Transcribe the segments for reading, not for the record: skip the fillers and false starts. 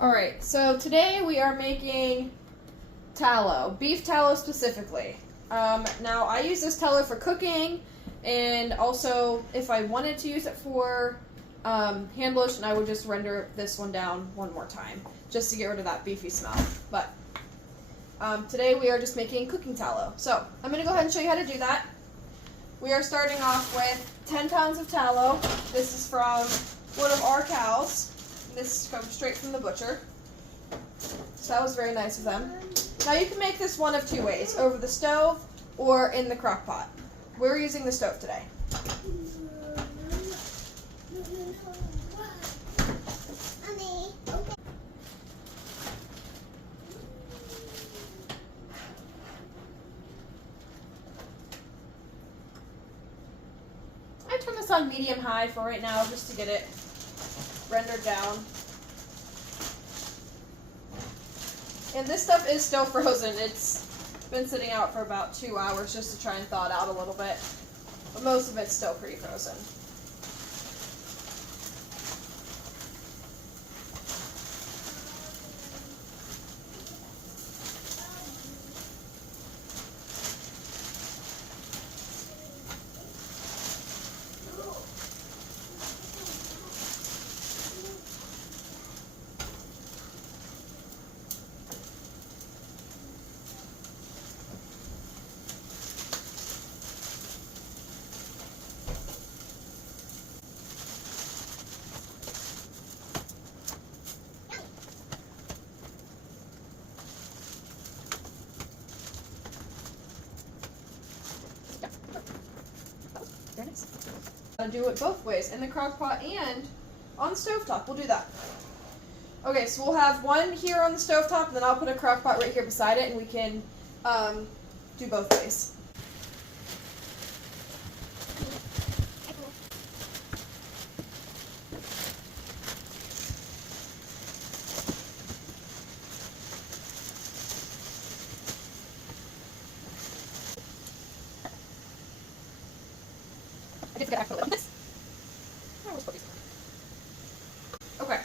Alright, so today we are making tallow, beef tallow specifically. Now I use this tallow for cooking, and also if I wanted to use it for hand lotion, I would just render this one down one more time, just to get rid of that beefy smell. But today we are just making cooking tallow. So I'm going to go ahead and show you how to do that. We are starting off with 10 pounds of tallow. This is from one of our cows. This comes straight from the butcher. So that was very nice of them. Now you can make this one of two ways, over the stove or in the crock pot. We're using the stove today. I turn this on medium-high for right now just to get it rendered down. And this stuff is still frozen. It's been sitting out for about 2 hours just to try and thaw it out a little bit. But most of it's still pretty frozen. Do it both ways, in the crock pot and on the stovetop. We'll do that. Okay, so we'll have one here on the stovetop, and then I'll put a crock pot right here beside it, and we can do both ways. Okay.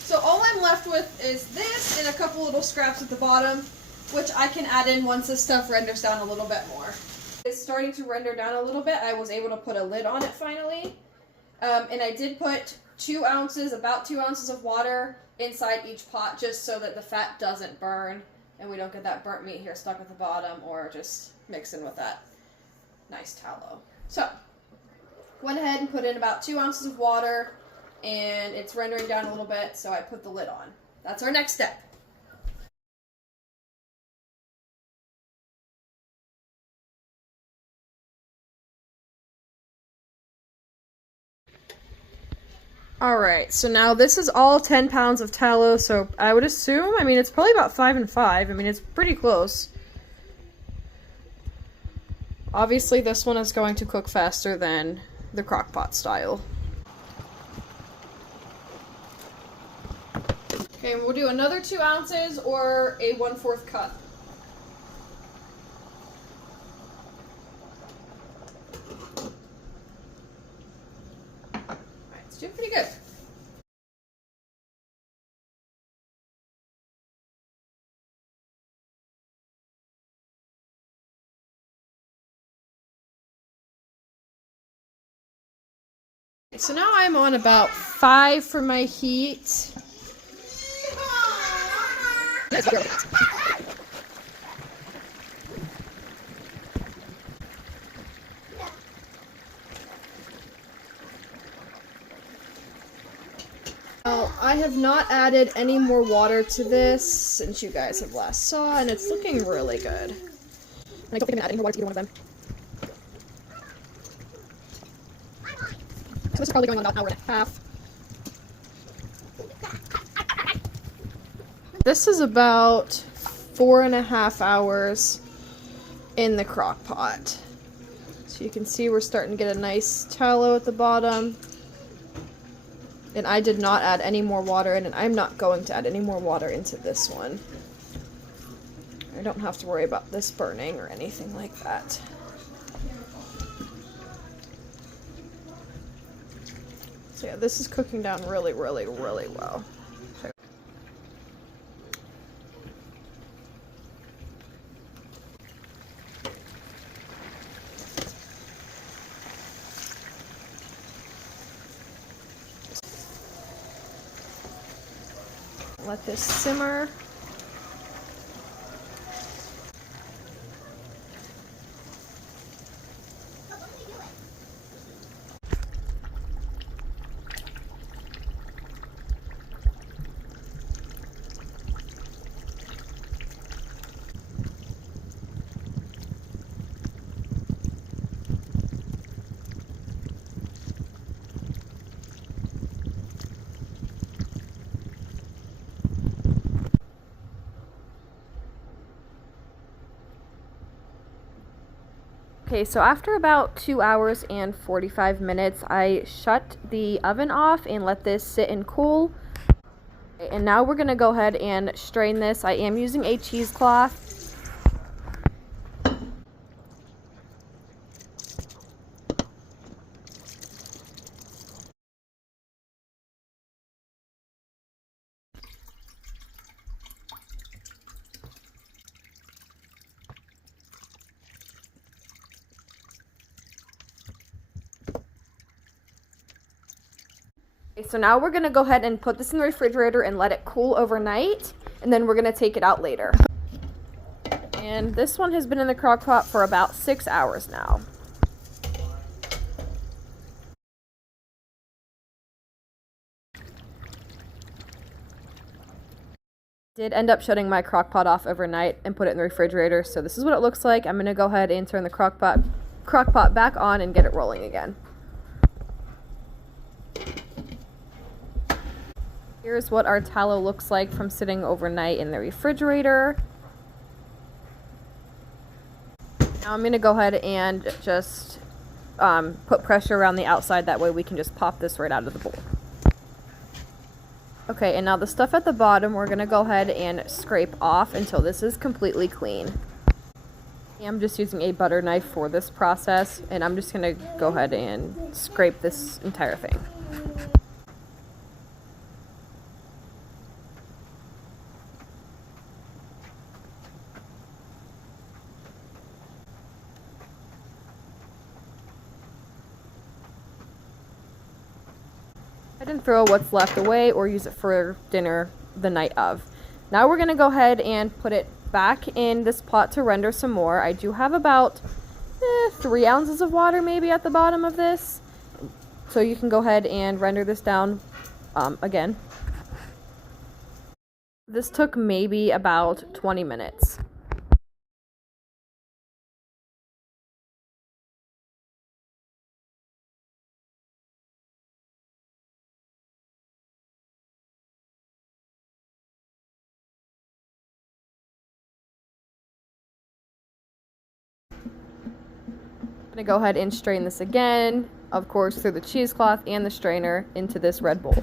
So all I'm left with is this and a couple little scraps at the bottom, which I can add in once this stuff renders down a little bit more. It's starting to render down a little bit. I was able to put a lid on it finally. And I did put about 2 ounces of water inside each pot just so that the fat doesn't burn and we don't get that burnt meat here stuck at the bottom or just mixing with that nice tallow. So, went ahead and put in about 2 ounces of water, and it's rendering down a little bit, so I put the lid on. That's our next step. Alright, so now this is all 10 pounds of tallow, so I would assume, it's probably about 5 and 5. It's pretty close. Obviously, this one is going to cook faster than the crock pot style. Okay, we'll do another 2 ounces or a 1/4 cup. Alright, it's doing pretty good. So now I'm on about 5 for my heat. Now, I have not added any more water to this since you guys have last saw, and it's looking really good. And I don't think I'm gonna add any more water to either one of them. So this is probably going on about an hour and a half. This is about 4.5 hours in the crock pot. So you can see we're starting to get a nice tallow at the bottom. And I did not add any more water in, and I'm not going to add any more water into this one. I don't have to worry about this burning or anything like that. So Yeah, this is cooking down really, really, really well. Let this simmer. Okay, so after about 2 hours and 45 minutes, I shut the oven off and let this sit and cool. And now we're gonna go ahead and strain this. I am using a cheesecloth. So now we're going to go ahead and put this in the refrigerator and let it cool overnight, and then we're going to take it out later. And this one has been in the crock pot for about 6 hours now. Did end up shutting my crock pot off overnight and put it in the refrigerator, so this is what it looks like. I'm going to go ahead and turn the crock pot back on and get it rolling again. Here's what our tallow looks like from sitting overnight in the refrigerator. Now I'm going to go ahead and just put pressure around the outside, that way we can just pop this right out of the bowl. Okay, and now the stuff at the bottom we're going to go ahead and scrape off until this is completely clean. I'm just using a butter knife for this process, and I'm just going to go ahead and scrape this entire thing. I didn't throw what's left away or use it for dinner the night of. Now we're going to go ahead and put it back in this pot to render some more. I do have about 3 ounces of water maybe at the bottom of this. So you can go ahead and render this down again. This took maybe about 20 minutes. I'm going to go ahead and strain this again, of course through the cheesecloth and the strainer, into this red bowl.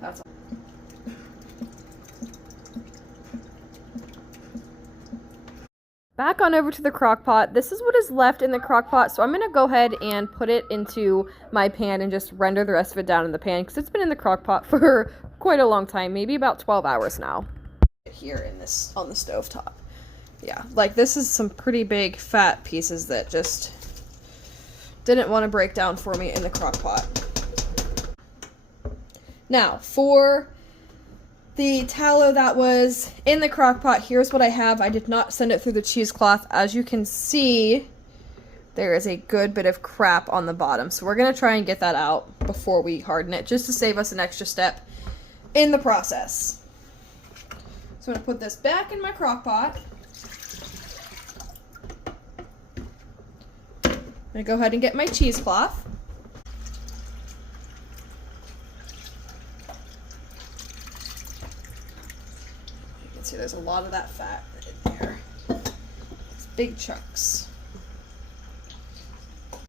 That's all. Back on over to the crock pot. This is what is left in the crock pot, so I'm going to go ahead and put it into my pan and just render the rest of it down in the pan, because it's been in the crock pot for quite a long time, maybe about 12 hours now. Here in this, on the stove top. Yeah, like this is some pretty big fat pieces that just didn't want to break down for me in the crock pot. Now, for the tallow that was in the crock pot, here's what I have. I did not send it through the cheesecloth. As you can see, there is a good bit of crap on the bottom. So we're going to try and get that out before we harden it, just to save us an extra step in the process. So I'm going to put this back in my crock pot. I'm going to go ahead and get my cheesecloth. You can see there's a lot of that fat in there. It's big chunks.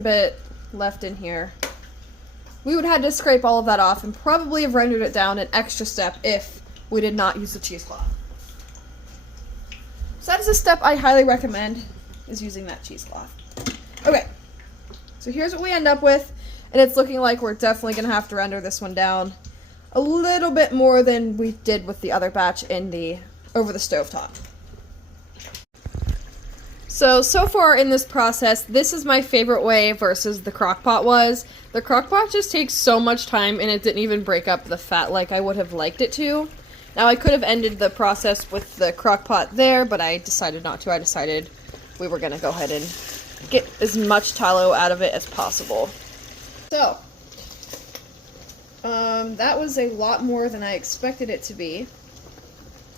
Bit left in here. We would have had to scrape all of that off and probably have rendered it down an extra step if we did not use the cheesecloth. So that is a step I highly recommend, is using that cheesecloth. Okay, so here's what we end up with, and it's looking like we're definitely going to have to render this one down a little bit more than we did with the other batch over the stovetop. So far in this process, this is my favorite way versus the crock pot was. The crock pot just takes so much time and it didn't even break up the fat like I would have liked it to. Now I could have ended the process with the crock pot there, but I decided not to. I decided we were going to go ahead and get as much tallow out of it as possible. So, that was a lot more than I expected it to be.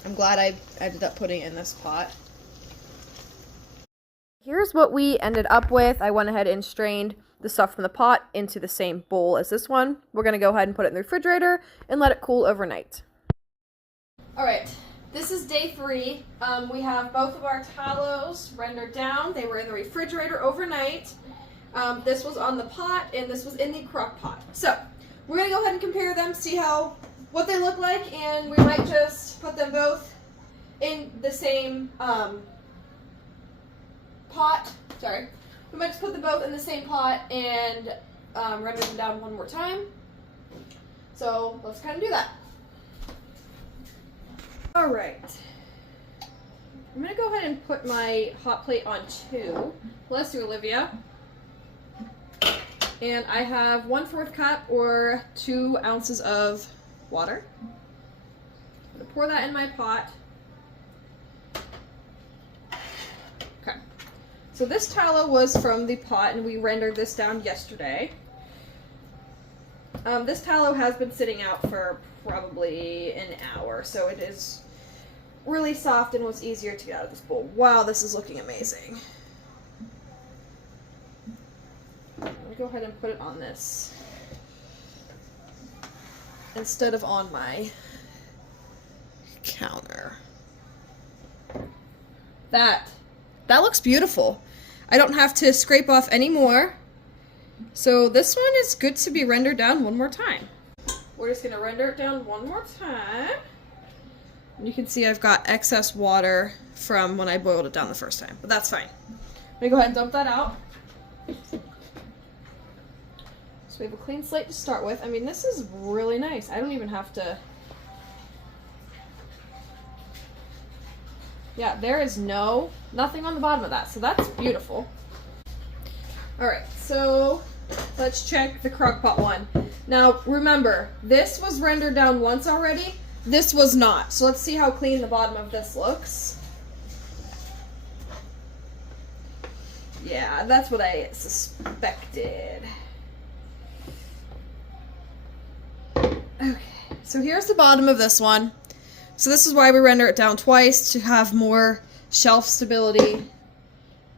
I'm glad I ended up putting it in this pot. Here's what we ended up with. I went ahead and strained the stuff from the pot into the same bowl as this one. We're going to go ahead and put it in the refrigerator and let it cool overnight. Alright, this is day 3. We have both of our tallows rendered down. They were in the refrigerator overnight. This was on the pot and this was in the crock pot. So, we're going to go ahead and compare them, see what they look like, and we might just put them both in the same pot. Sorry. We might just put them both in the same pot and render them down one more time. So let's kind of do that. Alright. I'm going to go ahead and put my hot plate on 2. Bless you, Olivia. And I have 1/4 cup or 2 ounces of water. I'm going to pour that in my pot. Okay. So this tallow was from the pot and we rendered this down yesterday. This tallow has been sitting out for probably an hour, so it is really soft and was easier to get out of this bowl. Wow, this is looking amazing. I'm going to go ahead and put it on this instead of on my counter. That looks beautiful. I don't have to scrape off any more. So this one is good to be rendered down one more time. We're just going to render it down one more time. And you can see I've got excess water from when I boiled it down the first time, but that's fine. I'm going to go ahead and dump that out. So we have a clean slate to start with. I mean, this is really nice. I don't even have to... Yeah, there is nothing on the bottom of that, so that's beautiful. Alright, so let's check the crockpot one. Now, remember, this was rendered down once already. This was not. So let's see how clean the bottom of this looks. Yeah, that's what I suspected. Okay, so here's the bottom of this one. So this is why we render it down twice, to have more shelf stability.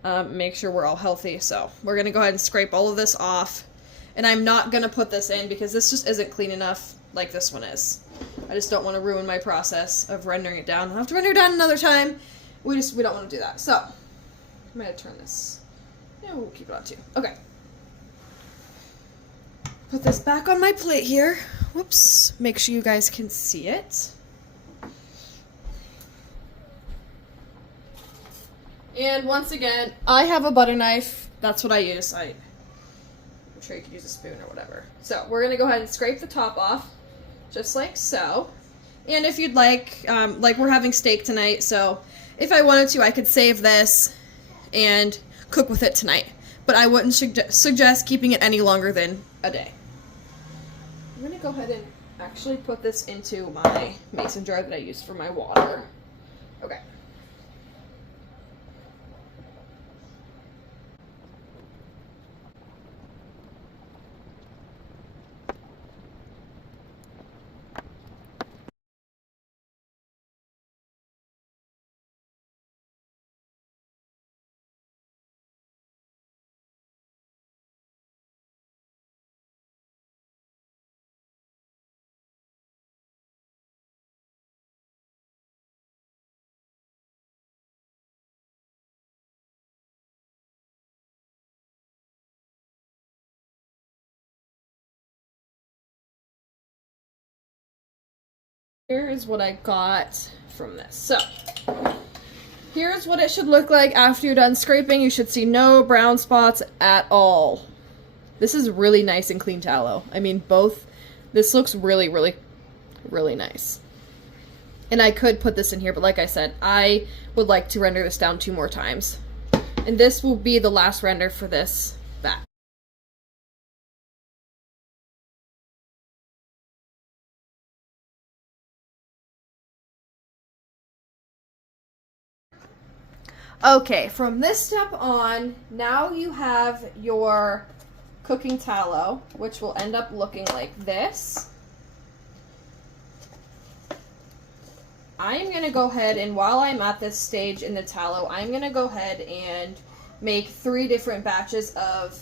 Make sure we're all healthy. So we're going to go ahead and scrape all of this off. And I'm not going to put this in because this just isn't clean enough like this one is. I just don't want to ruin my process of rendering it down. I'll have to render it down another time. We don't want to do that. So I'm going to turn this. Yeah, we'll keep it on 2. Okay. Put this back on my plate here. Whoops. Make sure you guys can see it. And once again, I have a butter knife. That's what I use. I'm sure you could use a spoon or whatever. So we're going to go ahead and scrape the top off, just like so. And if you'd like we're having steak tonight, so if I wanted to, I could save this and cook with it tonight. But I wouldn't suggest keeping it any longer than a day. I'm going to go ahead and actually put this into my mason jar that I used for my water. Okay. Here is what I got from this. So, here's what it should look like after you're done scraping. You should see no brown spots at all. This is really nice and clean tallow. I mean, this looks really, really, really nice. And I could put this in here, but like I said, I would like to render this down 2 more times. And this will be the last render for this batch. Okay, from this step on, now you have your cooking tallow, which will end up looking like this. I'm going to go ahead and while I'm at this stage in the tallow, I'm going to go ahead and make 3 different batches of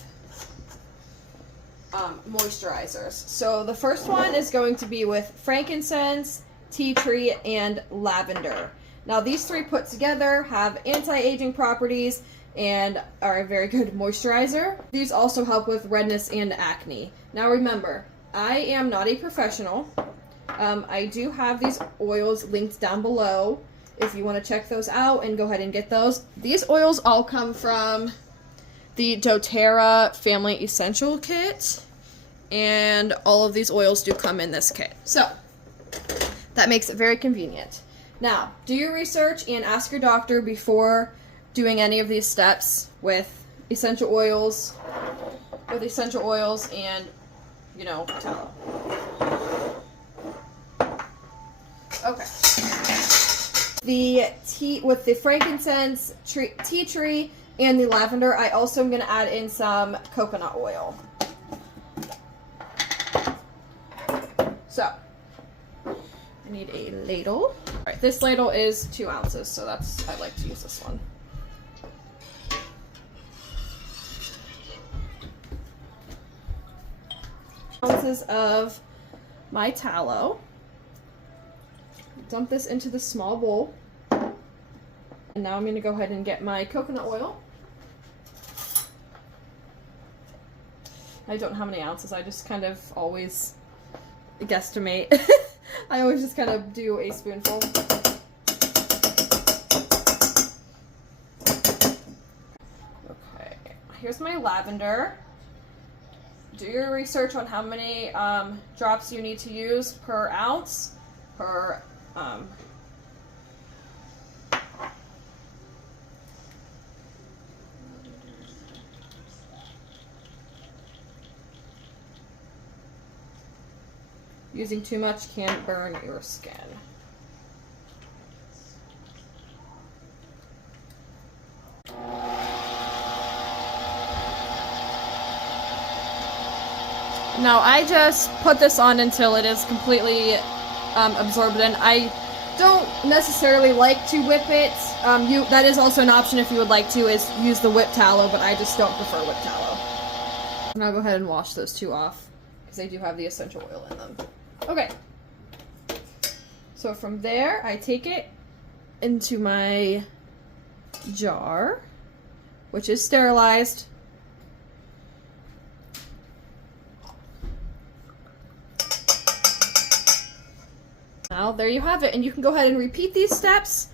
moisturizers. So the first one is going to be with frankincense, tea tree, and lavender. Now these 3 put together have anti-aging properties and are a very good moisturizer. These also help with redness and acne. Now remember, I am not a professional. I do have these oils linked down below if you want to check those out and go ahead and get those. These oils all come from the doTERRA Family Essential Kit, and all of these oils do come in this kit. So that makes it very convenient. Now, do your research and ask your doctor before doing any of these steps with essential oils and, you know, tallow. Okay. With the frankincense, tea tree, and the lavender, I also am going to add in some coconut oil. So, I need a ladle. Alright, this ladle is 2 ounces, so I like to use this one. Ounces of my tallow. Dump this into the small bowl. And now I'm going to go ahead and get my coconut oil. I don't know how many ounces, I just kind of always guesstimate. I always just kind of do a spoonful. Okay, here's my lavender. Do your research on how many drops you need to use per ounce, per using too much can burn your skin. Now I just put this on until it is completely absorbed in. I don't necessarily like to whip it. That is also an option if you would like to, is use the whipped tallow, but I just don't prefer whipped tallow. And I'll go ahead and wash those 2 off because they do have the essential oil in them. Okay, so from there I take it into my jar, which is sterilized. Now there you have it, and you can go ahead and repeat these steps.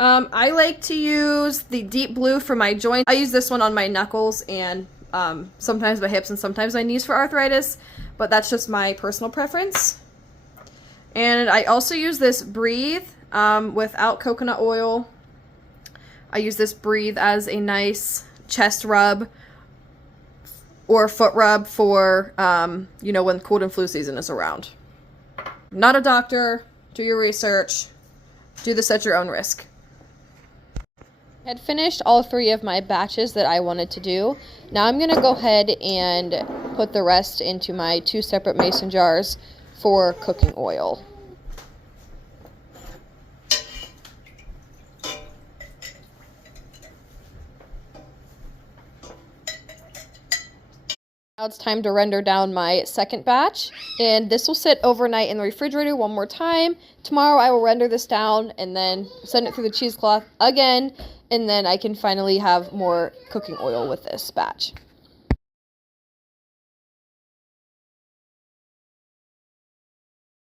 I like to use the deep blue for my joints. I use this one on my knuckles and sometimes my hips and sometimes my knees for arthritis, but that's just my personal preference. And I also use this Breathe without coconut oil. I use this Breathe as a nice chest rub or foot rub for, you know, when cold and flu season is around. I'm not a doctor. Do your research. Do this at your own risk. I had finished all 3 of my batches that I wanted to do. Now I'm going to go ahead and put the rest into my 2 separate mason jars for cooking oil. Now it's time to render down my second batch, and this will sit overnight in the refrigerator one more time. Tomorrow I will render this down and then send it through the cheesecloth again, and then I can finally have more cooking oil with this batch.